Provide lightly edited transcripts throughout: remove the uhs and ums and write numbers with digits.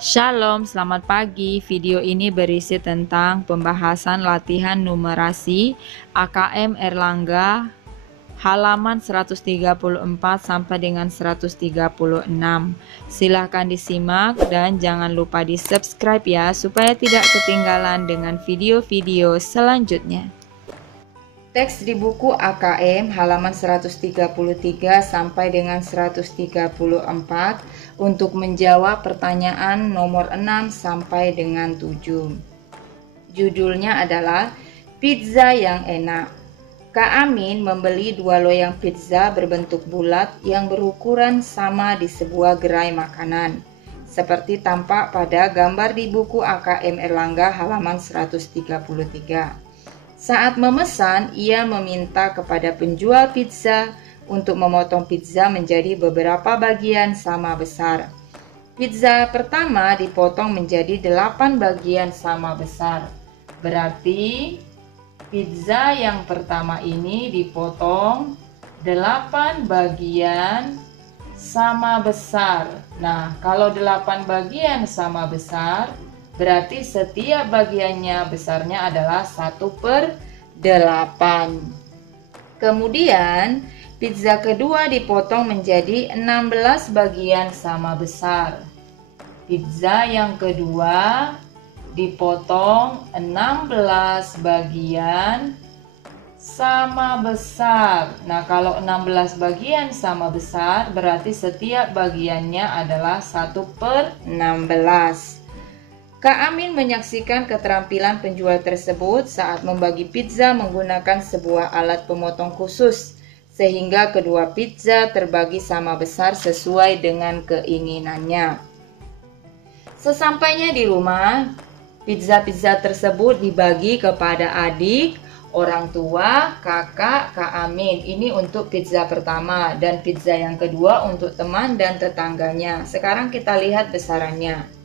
Shalom, selamat pagi. Video ini berisi tentang pembahasan latihan numerasi AKM Erlangga halaman 134 sampai dengan 136. Silahkan disimak dan jangan lupa di subscribe ya, supaya tidak ketinggalan dengan video-video selanjutnya. Teks di buku AKM halaman 133 sampai dengan 134 untuk menjawab pertanyaan nomor 6 sampai dengan 7. Judulnya adalah Pizza yang enak. Kak Amin membeli 2 loyang pizza berbentuk bulat yang berukuran sama di sebuah gerai makanan, seperti tampak pada gambar di buku AKM Erlangga halaman 133. Saat memesan, ia meminta kepada penjual pizza untuk memotong pizza menjadi beberapa bagian sama besar. Pizza pertama dipotong menjadi 8 bagian sama besar. Berarti pizza yang pertama ini dipotong 8 bagian sama besar. Nah, kalau 8 bagian sama besar, berarti setiap bagiannya besarnya adalah 1/8. Kemudian pizza kedua dipotong menjadi 16 bagian sama besar. Pizza yang kedua dipotong 16 bagian sama besar. Nah, kalau 16 bagian sama besar, berarti setiap bagiannya adalah 1/16. Kak Amin menyaksikan keterampilan penjual tersebut saat membagi pizza menggunakan sebuah alat pemotong khusus, sehingga kedua pizza terbagi sama besar sesuai dengan keinginannya. Sesampainya di rumah, pizza-pizza tersebut dibagi kepada adik, orang tua, kakak, Kak Amin. Ini untuk pizza pertama, dan pizza yang kedua untuk teman dan tetangganya. Sekarang kita lihat besarannya.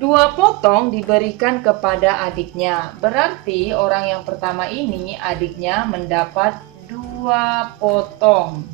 2 potong diberikan kepada adiknya. Berarti orang yang pertama ini, adiknya mendapat 2 potong.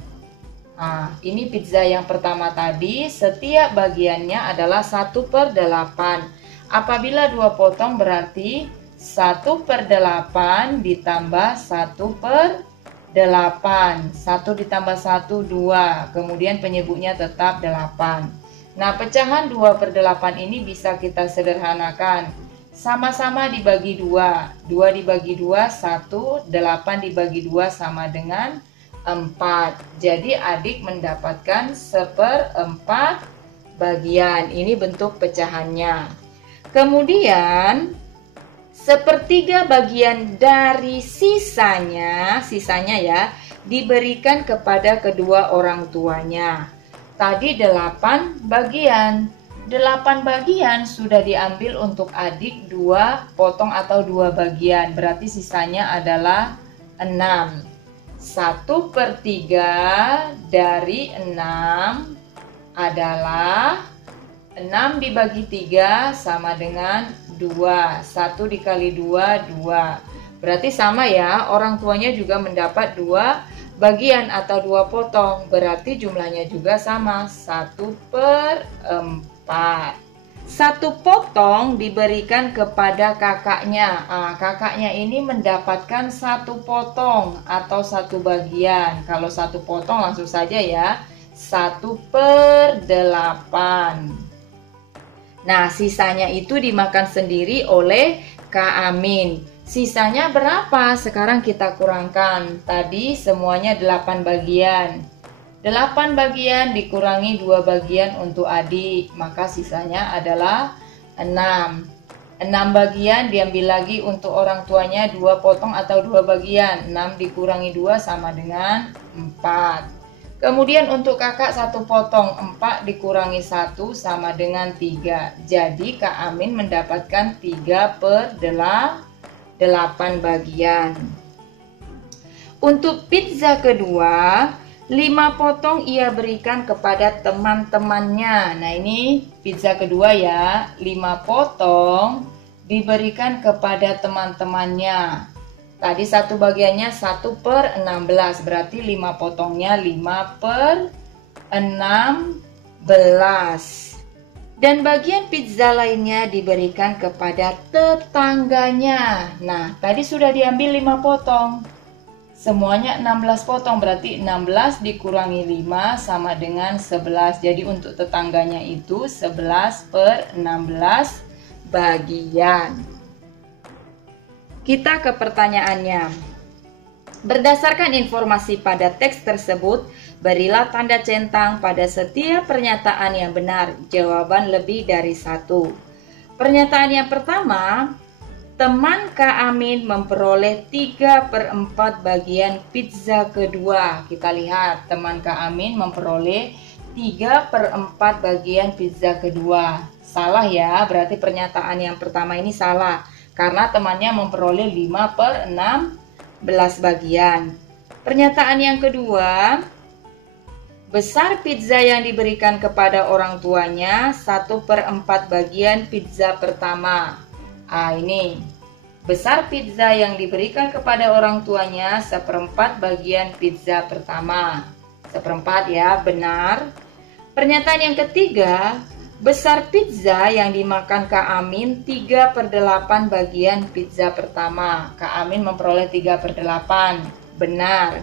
Nah, ini pizza yang pertama tadi, setiap bagiannya adalah 1/8. Apabila 2 potong berarti 1/8 ditambah 1/8. 1 ditambah 1, 2. Kemudian penyebutnya tetap 8. Nah, pecahan 2/8 ini bisa kita sederhanakan. Sama-sama dibagi 2. 2 dibagi 2, 1. 8 dibagi 2 sama dengan 4. Jadi adik mendapatkan 1/4 bagian. Ini bentuk pecahannya. Kemudian 1/3 bagian dari sisanya ya, diberikan kepada kedua orang tuanya. Tadi 8 bagian. 8 bagian sudah diambil untuk adik 2 potong atau 2 bagian. Berarti sisanya adalah 6. 1/3 dari 6 adalah 6 dibagi 3 sama dengan 2. 1 dikali 2, 2. Berarti sama ya, orang tuanya juga mendapat 2 bagian atau 2 potong, berarti jumlahnya juga sama, 1/4. 1 potong diberikan kepada kakaknya. Kakaknya ini mendapatkan 1 potong atau 1 bagian. Kalau 1 potong langsung saja ya, 1/8. Nah, sisanya itu dimakan sendiri oleh Kak Amin. Sisanya berapa? Sekarang kita kurangkan. Tadi semuanya 8 bagian. 8 bagian dikurangi 2 bagian untuk adik, maka sisanya adalah 6. 6 bagian diambil lagi untuk orang tuanya, 2 potong atau 2 bagian. 6 dikurangi 2 sama dengan 4. Kemudian untuk kakak 1 potong, 4 dikurangi 1 sama dengan 3. Jadi Kak Amin mendapatkan 3/8 bagian. Untuk pizza kedua, 5 potong ia berikan kepada teman-temannya. Nah, ini pizza kedua ya, 5 potong diberikan kepada teman-temannya. Tadi 1 bagiannya 1/16, berarti 5 potongnya 5/16. Dan bagian pizza lainnya diberikan kepada tetangganya. Nah, tadi sudah diambil 5 potong. Semuanya 16 potong, berarti 16 dikurangi 5 sama dengan 11. Jadi untuk tetangganya itu 11/16 bagian. Kita ke pertanyaannya. Berdasarkan informasi pada teks tersebut, berilah tanda centang pada setiap pernyataan yang benar. Jawaban lebih dari 1. Pernyataan yang pertama, teman Kak Amin memperoleh 3/4 bagian pizza kedua. Kita lihat, teman Kak Amin memperoleh 3/4 bagian pizza kedua. Salah ya, berarti pernyataan yang pertama ini salah. Karena temannya memperoleh 5/16 bagian. Pernyataan yang kedua, besar pizza yang diberikan kepada orang tuanya 1/4 bagian pizza pertama. Ini besar pizza yang diberikan kepada orang tuanya 1/4 bagian pizza pertama. 1/4 ya, benar. Pernyataan yang ketiga, besar pizza yang dimakan Kak Amin 3/8 bagian pizza pertama. Kak Amin memperoleh 3/8. Benar.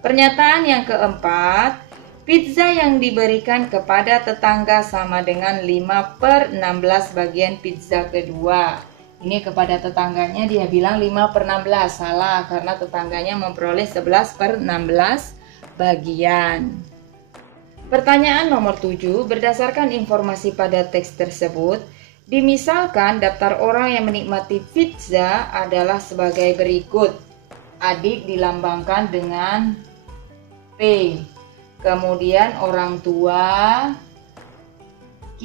Pernyataan yang keempat, pizza yang diberikan kepada tetangga sama dengan 5/16 bagian pizza kedua. Ini kepada tetangganya dia bilang 5/16. Salah, karena tetangganya memperoleh 11/16 bagian. Pertanyaan nomor 7, berdasarkan informasi pada teks tersebut, dimisalkan daftar orang yang menikmati pizza adalah sebagai berikut. Adik dilambangkan dengan P. Kemudian orang tua Q.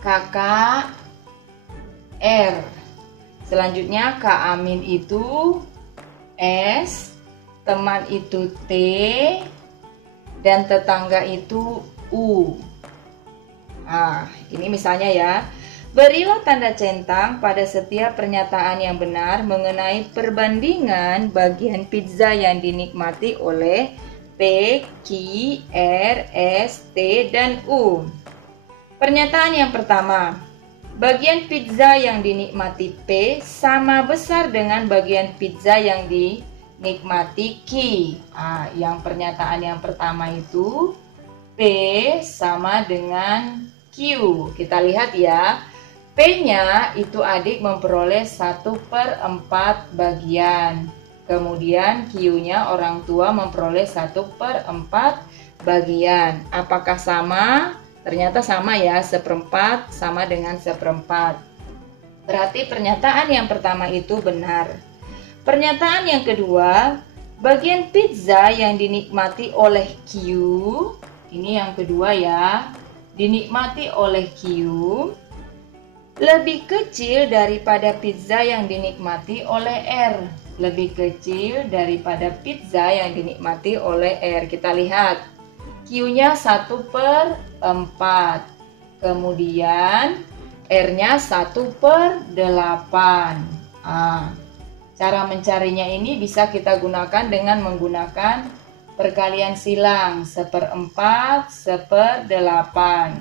Kakak R. Selanjutnya Kak Amin itu S. Teman itu T. Dan tetangga itu U. Ini misalnya ya. Berilah tanda centang pada setiap pernyataan yang benar mengenai perbandingan bagian pizza yang dinikmati oleh P, Q, R, S, T, dan U. Pernyataan yang pertama, bagian pizza yang dinikmati P sama besar dengan bagian pizza yang dinikmati Q. Yang pernyataan yang pertama itu P sama dengan Q. Kita lihat ya, P-nya itu adik memperoleh 1/4 bagian. Kemudian Q-nya orang tua memperoleh 1/4 bagian. Apakah sama? Ternyata sama ya, 1/4 sama dengan 1/4. Berarti pernyataan yang pertama itu benar. Pernyataan yang kedua, bagian pizza yang dinikmati oleh Q, ini yang kedua ya, dinikmati oleh Q, lebih kecil daripada pizza yang dinikmati oleh R. Lebih kecil daripada pizza yang dinikmati oleh R. Kita lihat, Q-nya 1/4. Kemudian R-nya 1/8. Cara mencarinya ini bisa kita gunakan dengan menggunakan perkalian silang 1/4, 1/8.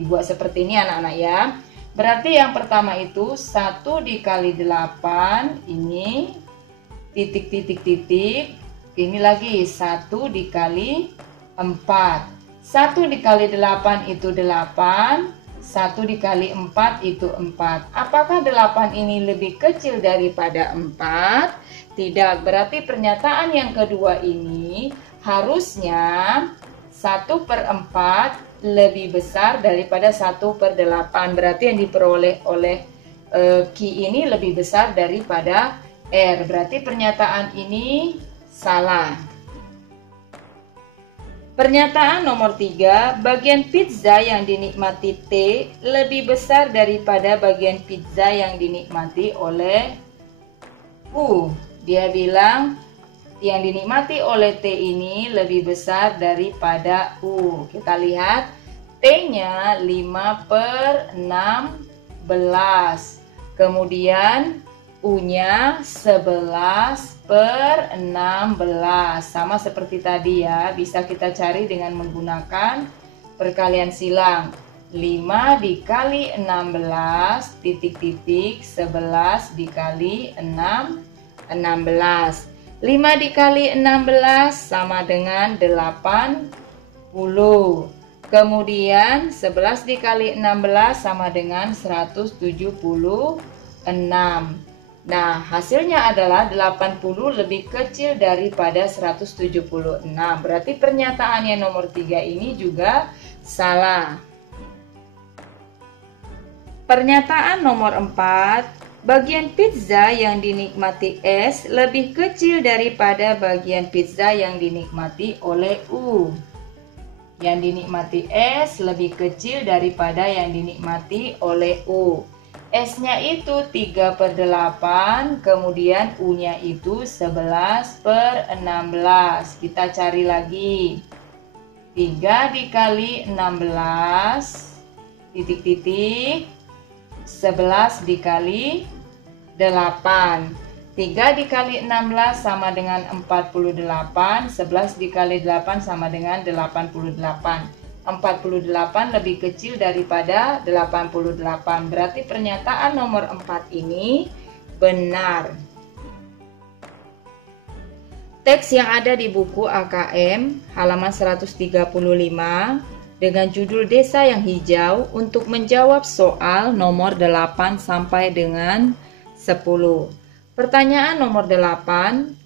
Dibuat seperti ini anak-anak ya. Berarti yang pertama itu 1 dikali 8, ini titik. Ini lagi 1 dikali 4. 1 dikali 8 itu 8. 1 dikali 4 itu 4. Apakah 8 ini lebih kecil daripada 4? Tidak, berarti pernyataan yang kedua ini harusnya 1/4 lebih besar daripada 1/8. Berarti yang diperoleh oleh Q ini lebih besar daripada R. Berarti pernyataan ini salah. Pernyataan nomor 3, bagian pizza yang dinikmati T lebih besar daripada bagian pizza yang dinikmati oleh U. Dia bilang yang dinikmati oleh T ini lebih besar daripada U. Kita lihat, T-nya 5/16. Kemudian U-nya 11/16. Sama seperti tadi ya, bisa kita cari dengan menggunakan perkalian silang. 5 dikali 16 titik-titik 11 dikali 6 16. 5 dikali 16 sama dengan 80. Kemudian 11 dikali 16 sama dengan 176. Nah, hasilnya adalah 80 lebih kecil daripada 176. Berarti pernyataan yang nomor 3 ini juga salah. Pernyataan nomor 4, bagian pizza yang dinikmati S lebih kecil daripada bagian pizza yang dinikmati oleh U. Yang dinikmati S lebih kecil daripada yang dinikmati oleh U. S-nya itu 3/8, kemudian U-nya itu 11/16. Kita cari lagi. 3 dikali 16, titik-titik, 11 dikali 8. 3 dikali 16 sama dengan 48. 11 dikali 8 sama dengan 88. 48 lebih kecil daripada 88. Berarti pernyataan nomor 4 ini benar. Teks yang ada di buku AKM halaman 135 dengan judul Desa yang Hijau untuk menjawab soal nomor 8 sampai dengan 10. Pertanyaan nomor 8.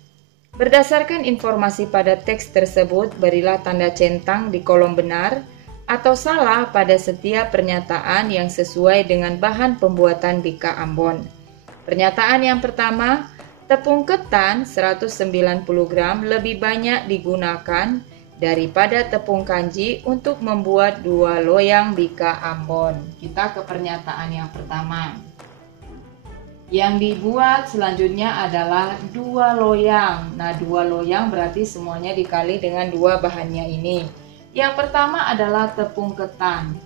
Berdasarkan informasi pada teks tersebut, berilah tanda centang di kolom benar atau salah pada setiap pernyataan yang sesuai dengan bahan pembuatan bika Ambon. Pernyataan yang pertama, tepung ketan 190 gram lebih banyak digunakan daripada tepung kanji untuk membuat 2 loyang bika Ambon. Kita ke pernyataan yang pertama. Yang dibuat selanjutnya adalah 2 loyang. Nah, 2 loyang berarti semuanya dikali dengan 2 bahannya ini. Yang pertama adalah tepung ketan.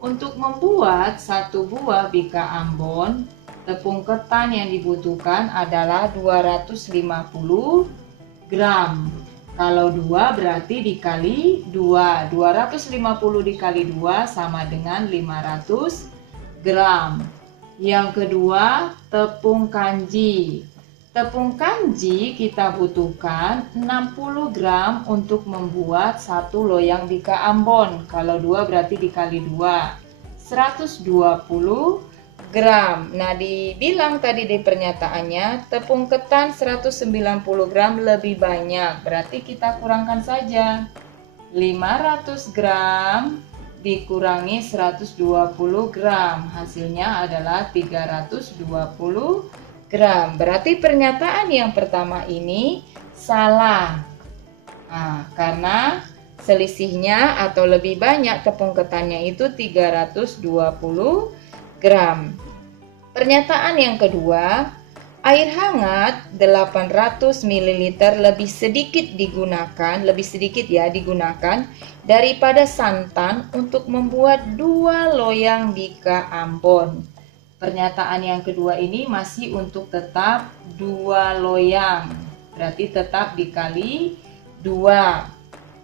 Untuk membuat 1 buah bika Ambon, tepung ketan yang dibutuhkan adalah 250 gram. Kalau 2 berarti dikali 2. 250 dikali 2 sama dengan 500 gram. Yang kedua, tepung kanji. Tepung kanji kita butuhkan 60 gram untuk membuat 1 loyang bika Ambon. Kalau 2 berarti dikali 2. 120 gram. Nah, dibilang tadi di pernyataannya tepung ketan 190 gram lebih banyak. Berarti kita kurangkan saja. 500 gram dikurangi 120 gram. Hasilnya adalah 320 gram. Berarti pernyataan yang pertama ini salah. Nah, karena selisihnya atau lebih banyak tepung ketannya itu 320 gram. Pernyataan yang kedua, air hangat 800 ml lebih sedikit digunakan daripada santan untuk membuat 2 loyang bika Ambon. Pernyataan yang kedua ini masih untuk tetap 2 loyang. Berarti tetap dikali 2.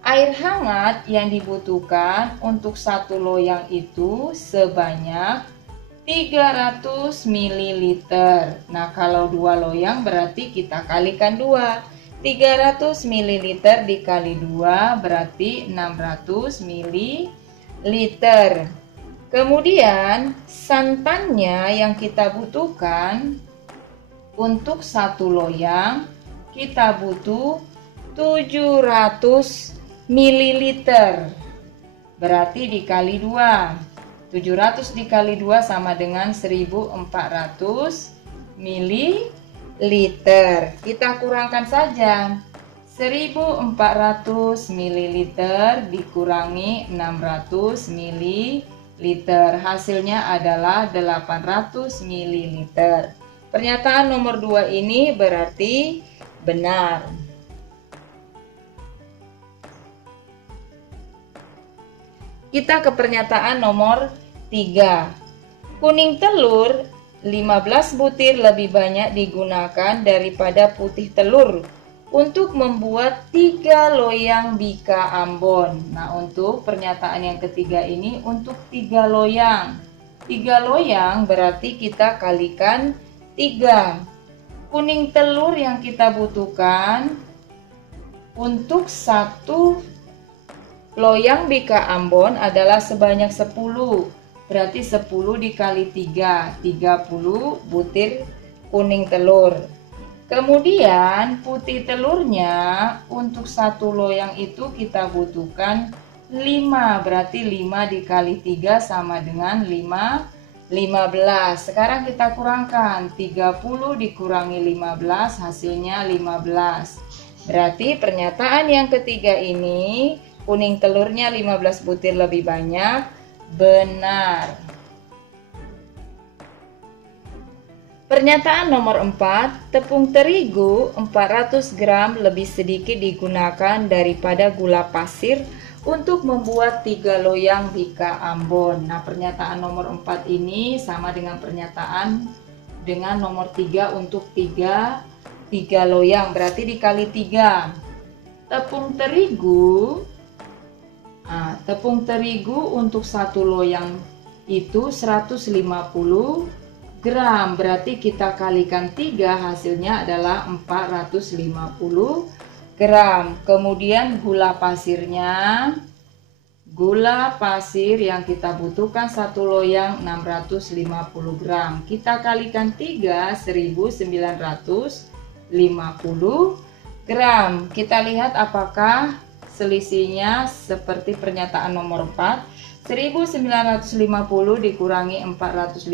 Air hangat yang dibutuhkan untuk 1 loyang itu sebanyak 300 ml. Nah, kalau 2 loyang berarti kita kalikan 2. 300 ml dikali 2 berarti 600 ml. Kemudian santannya yang kita butuhkan untuk 1 loyang kita butuh 700 ml. Berarti dikali 2. 700 dikali 2 sama dengan 1400 ml. Kita kurangkan saja. 1400 ml dikurangi 600 ml. Hasilnya adalah 800 ml. Pernyataan nomor 2 ini berarti benar. Kita ke pernyataan nomor 3. Kuning telur 15 butir lebih banyak digunakan daripada putih telur untuk membuat 3 loyang bika Ambon. Nah, untuk pernyataan yang ketiga ini untuk 3 loyang. 3 loyang berarti kita kalikan 3. Kuning telur yang kita butuhkan untuk 1 loyang bika Ambon adalah sebanyak 10. Berarti 10 dikali 3, 30 butir kuning telur. Kemudian putih telurnya untuk 1 loyang itu kita butuhkan 5. Berarti 5 dikali 3 sama dengan 15. Sekarang kita kurangkan 30 dikurangi 15 hasilnya 15. Berarti pernyataan yang ketiga ini kuning telurnya 15 butir lebih banyak benar. Pernyataan nomor 4, tepung terigu 400 gram lebih sedikit digunakan daripada gula pasir untuk membuat 3 loyang bika Ambon. Nah, pernyataan nomor 4 ini sama dengan pernyataan dengan nomor 3 untuk 3 loyang, berarti dikali 3. Tepung terigu untuk 1 loyang itu 150 gram, berarti kita kalikan 3 hasilnya adalah 450 gram. Kemudian gula pasir yang kita butuhkan 1 loyang 650 gram, kita kalikan 3 1950 gram. Kita lihat apakah selisihnya seperti pernyataan nomor 4. 1950 dikurangi 450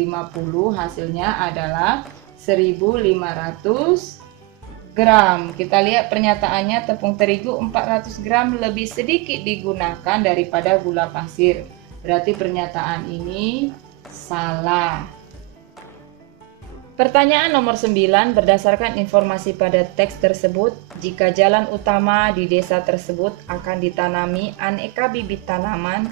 hasilnya adalah 1500 gram. Kita lihat pernyataannya, tepung terigu 400 gram lebih sedikit digunakan daripada gula pasir. Berarti pernyataan ini salah. Pertanyaan nomor 9, berdasarkan informasi pada teks tersebut, jika jalan utama di desa tersebut akan ditanami aneka bibit tanaman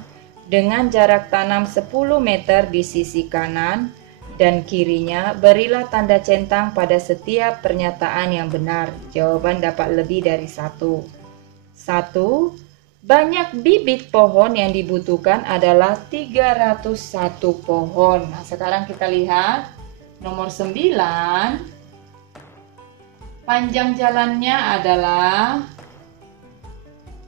dengan jarak tanam 10 meter di sisi kanan dan kirinya, berilah tanda centang pada setiap pernyataan yang benar. Jawaban dapat lebih dari 1. 1. Banyak bibit pohon yang dibutuhkan adalah 301 pohon. Nah, sekarang kita lihat nomor 9. Panjang jalannya adalah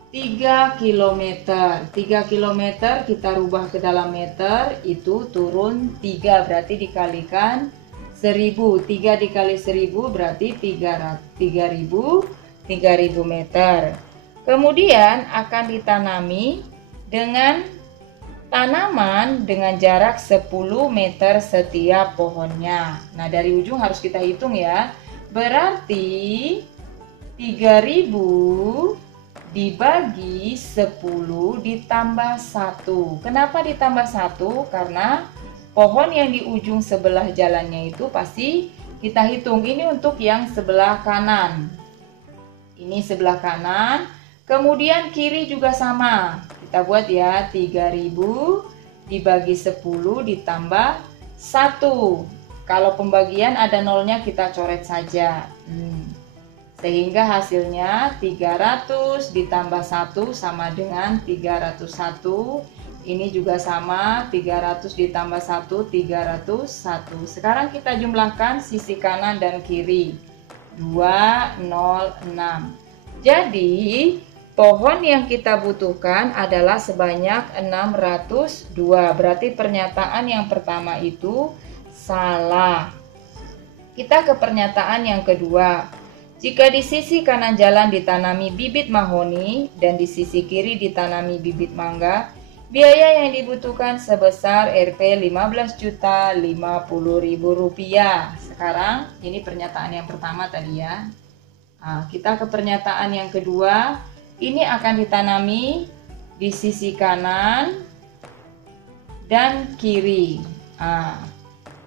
3 km. 3 km kita rubah ke dalam meter, itu turun 3, berarti dikalikan 1000. 3 dikali 1000 berarti 3000 meter. Kemudian akan ditanami dengan tanaman dengan jarak 10 meter setiap pohonnya. Nah, dari ujung harus kita hitung ya. Berarti 3000 dibagi 10 ditambah 1. Kenapa ditambah 1? Karena pohon yang di ujung sebelah jalannya itu pasti kita hitung. Ini untuk yang sebelah kanan. Ini sebelah kanan. Kemudian kiri juga sama. Kita buat ya, 3000 dibagi 10 ditambah 1. Kalau pembagian ada nolnya kita coret saja. Sehingga hasilnya 300 ditambah 1 sama dengan 301. Ini juga sama, 300 ditambah 1, 301. Sekarang kita jumlahkan sisi kanan dan kiri. 206. Jadi, pohon yang kita butuhkan adalah sebanyak 602. Berarti pernyataan yang pertama itu salah. Kita ke pernyataan yang kedua. Jika di sisi kanan jalan ditanami bibit mahoni dan di sisi kiri ditanami bibit mangga, biaya yang dibutuhkan sebesar Rp 15.050.000. Sekarang ini pernyataan yang pertama tadi ya. Nah, kita ke pernyataan yang kedua. Ini akan ditanami di sisi kanan dan kiri. Nah,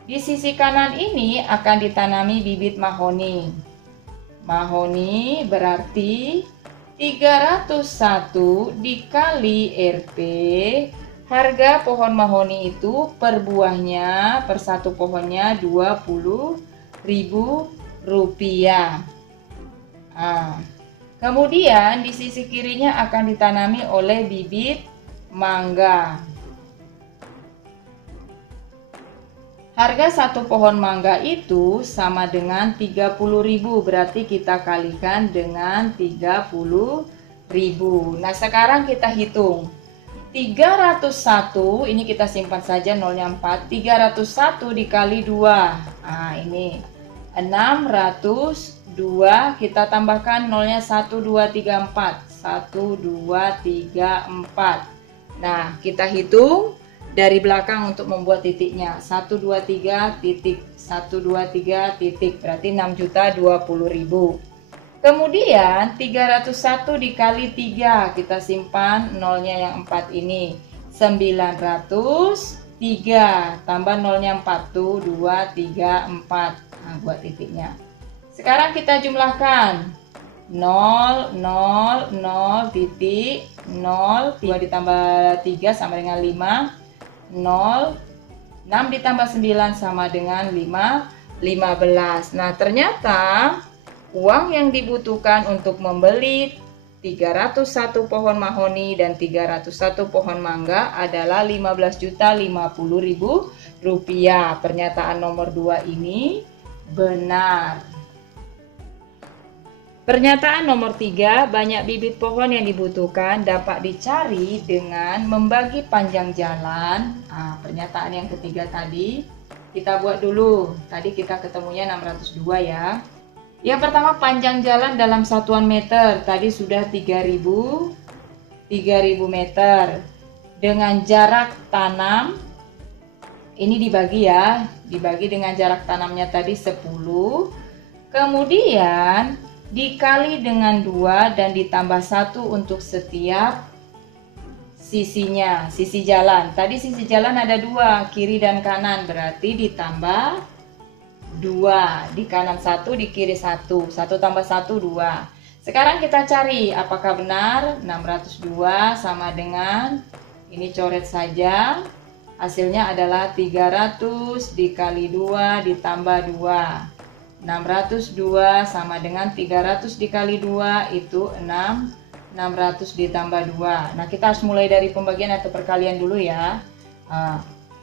di sisi kanan ini akan ditanami bibit mahoni. Mahoni berarti 301 dikali Rp. Harga pohon mahoni itu per buahnya, per satu pohonnya Rp20.000. Nah, Kemudian di sisi kirinya akan ditanami oleh bibit mangga. Harga satu pohon mangga itu sama dengan 30.000, berarti kita kalikan dengan 30.000. Nah, sekarang kita hitung. 301 ini kita simpan saja nolnya 4. 301 dikali 2. Nah, ini 602, kita tambahkan nolnya 1 2 3 4. 1 2 3 4. Nah, kita hitung dari belakang untuk membuat titiknya. 1 2 3 titik. 1 2 3 titik. Berarti 6.020.000. Kemudian 301 dikali 3, kita simpan nolnya yang 4 ini. 903 tambah nolnya 4 tuh 2 3 4. Nah, buat titiknya. Sekarang kita jumlahkan. 0 0 0 titik 0, 2 ditambah 3 sama dengan 5. 0, 6 ditambah 9 sama dengan 15. Nah, ternyata uang yang dibutuhkan untuk membeli 301 pohon mahoni dan 301 pohon mangga adalah Rp15.050.000. Pernyataan nomor 2 ini benar. Pernyataan nomor 3, banyak bibit pohon yang dibutuhkan dapat dicari dengan membagi panjang jalan. Nah, pernyataan yang ketiga tadi kita buat dulu. Tadi kita ketemunya 602 ya. Yang pertama, panjang jalan dalam satuan meter. Tadi sudah 3000 meter. Dengan jarak tanam, ini dibagi ya. Dibagi dengan jarak tanamnya tadi 10. Kemudian dikali dengan 2 dan ditambah 1 untuk setiap sisinya. Sisi jalan. Tadi sisi jalan ada 2, kiri dan kanan. Berarti ditambah 2, di kanan 1, di kiri 1. 1 tambah 1, 2. Sekarang kita cari apakah benar 602 sama dengan, ini coret saja. Hasilnya adalah 300 dikali 2 ditambah 2. 602 sama dengan 300 dikali 2 itu 6. 600 ditambah 2. Nah, kita harus mulai dari pembagian atau perkalian dulu ya.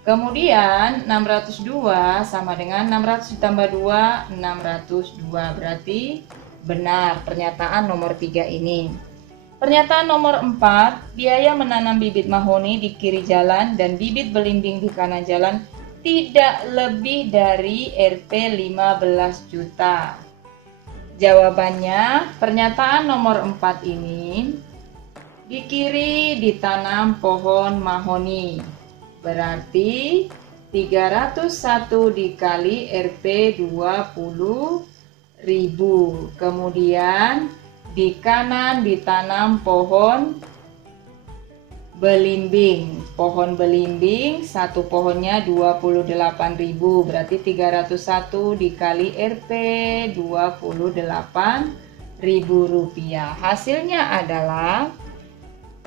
Kemudian 602 sama dengan 600 ditambah 2, 602. Berarti benar pernyataan nomor 3 ini. Pernyataan nomor 4, biaya menanam bibit mahoni di kiri jalan dan bibit belimbing di kanan jalan tidak lebih dari Rp 15 juta. Jawabannya, pernyataan nomor 4 ini, di kiri ditanam pohon mahoni. Berarti 301 dikali Rp 20.000. Kemudian di kanan ditanam pohon belimbing. Pohon belimbing satu pohonnya 28.000. Berarti 301 dikali Rp 28.000 rupiah. Hasilnya adalah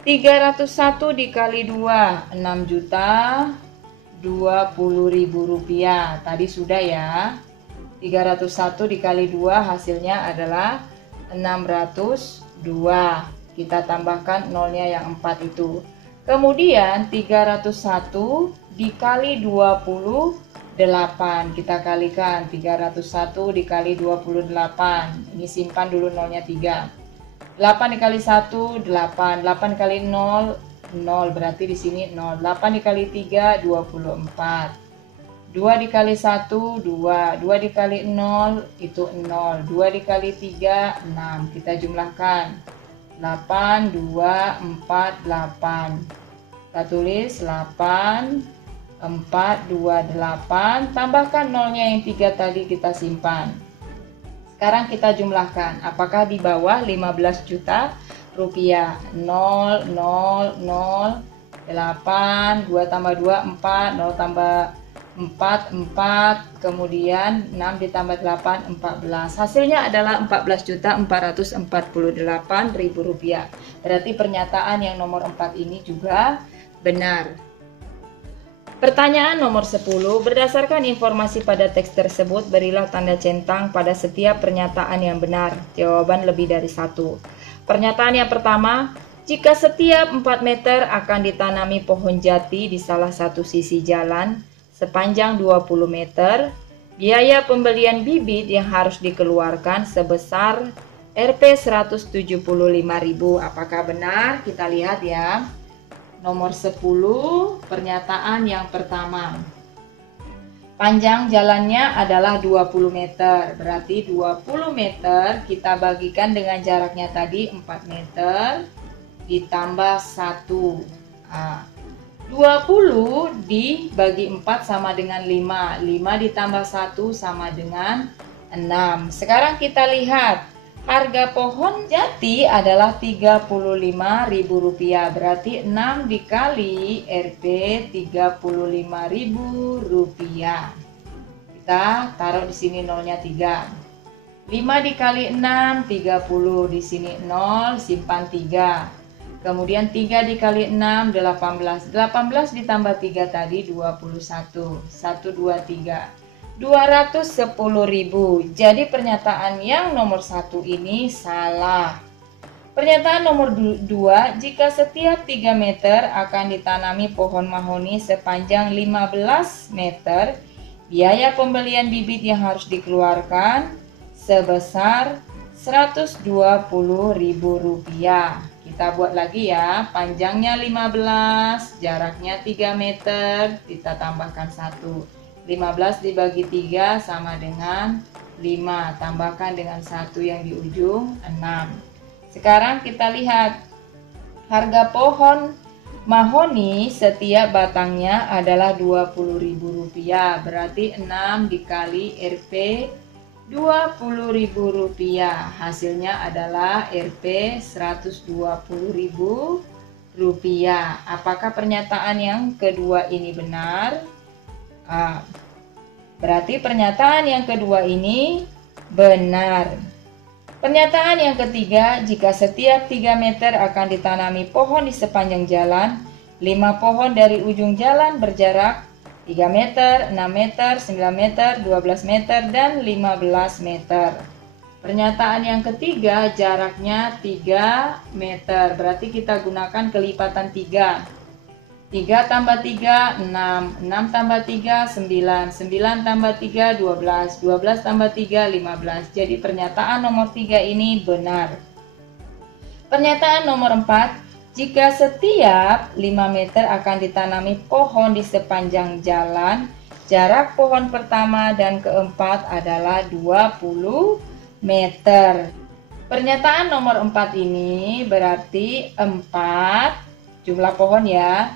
301 dikali 2, 6.020.000 rupiah. Tadi sudah ya. 301 dikali 2 hasilnya adalah 602. Kita tambahkan nolnya yang 4 itu. Kemudian 301 dikali 28. Kita kalikan 301 dikali 28. Ini simpan dulu nolnya 3. 8 dikali 1, 8. 8 dikali 0, 0. Berarti di sini 0. 8 dikali 3, 24. 2 dikali 1, 2. 2 dikali 0, itu 0. 2 dikali 3, 6. Kita jumlahkan. 8, 2, 4, 8. Kita tulis 8, 4, 2, 8. Tambahkan nolnya yang 3 tadi kita simpan. Sekarang kita jumlahkan, apakah di bawah 15 juta rupiah? 0, 0, 0, 8, 2 tambah 2, 4, 0 tambah 4, 4, kemudian 6 ditambah 8, 14. Hasilnya adalah 14.448.000 rupiah. Berarti pernyataan yang nomor 4 ini juga benar. Pertanyaan nomor 10, berdasarkan informasi pada teks tersebut, berilah tanda centang pada setiap pernyataan yang benar. Jawaban lebih dari 1. Pernyataan yang pertama, jika setiap 4 meter akan ditanami pohon jati di salah satu sisi jalan sepanjang 20 meter, biaya pembelian bibit yang harus dikeluarkan sebesar Rp 175.000. Apakah benar? Kita lihat ya. Nomor 10, pernyataan yang pertama. Panjang jalannya adalah 20 meter. Berarti 20 meter kita bagikan dengan jaraknya tadi 4 meter ditambah 1. 20 dibagi 4 sama dengan 5. 5 ditambah 1 sama dengan 6. Sekarang kita lihat. Harga pohon jati adalah Rp35.000, berarti 6 dikali Rp 35.000. Kita taruh di sini nolnya 3. 5 dikali 6 30, di sini 0, simpan 3. Kemudian 3 dikali 6 18. 18 ditambah 3 tadi 21. 1 2 3. 210.000. Jadi pernyataan yang nomor 1 ini salah. Pernyataan nomor 2, jika setiap 3 meter akan ditanami pohon mahoni sepanjang 15 meter, biaya pembelian bibit yang harus dikeluarkan sebesar Rp120.000. Kita buat lagi ya, panjangnya 15, jaraknya 3 meter, kita tambahkan 1. 15 dibagi 3 sama dengan 5, tambahkan dengan 1 yang di ujung 6. Sekarang kita lihat harga pohon mahoni setiap batangnya adalah Rp20.000, berarti 6 dikali Rp 20.000, hasilnya adalah Rp 120.000. Apakah pernyataan yang kedua ini benar? Berarti pernyataan yang kedua ini benar. Pernyataan yang ketiga, jika setiap 3 meter akan ditanami pohon di sepanjang jalan, 5 pohon dari ujung jalan berjarak 3 meter, 6 meter, 9 meter, 12 meter, dan 15 meter. Pernyataan yang ketiga, jaraknya 3 meter. Berarti kita gunakan kelipatan 3. 3 tambah 3, 6. 6 tambah 3, 9. 9 tambah 3, 12. 12 tambah 3, 15. Jadi pernyataan nomor 3 ini benar. Pernyataan nomor 4, jika setiap 5 meter akan ditanami pohon di sepanjang jalan, jarak pohon pertama dan keempat adalah 20 meter. Pernyataan nomor 4 ini berarti 4, jumlah pohon ya,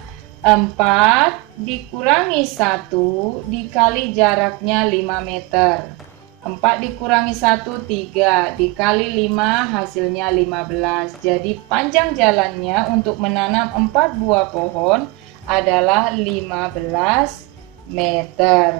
4 dikurangi 1 dikali jaraknya 5 meter. 4 dikurangi 1, 3. Dikali 5 hasilnya 15. Jadi panjang jalannya untuk menanam 4 buah pohon adalah 15 meter.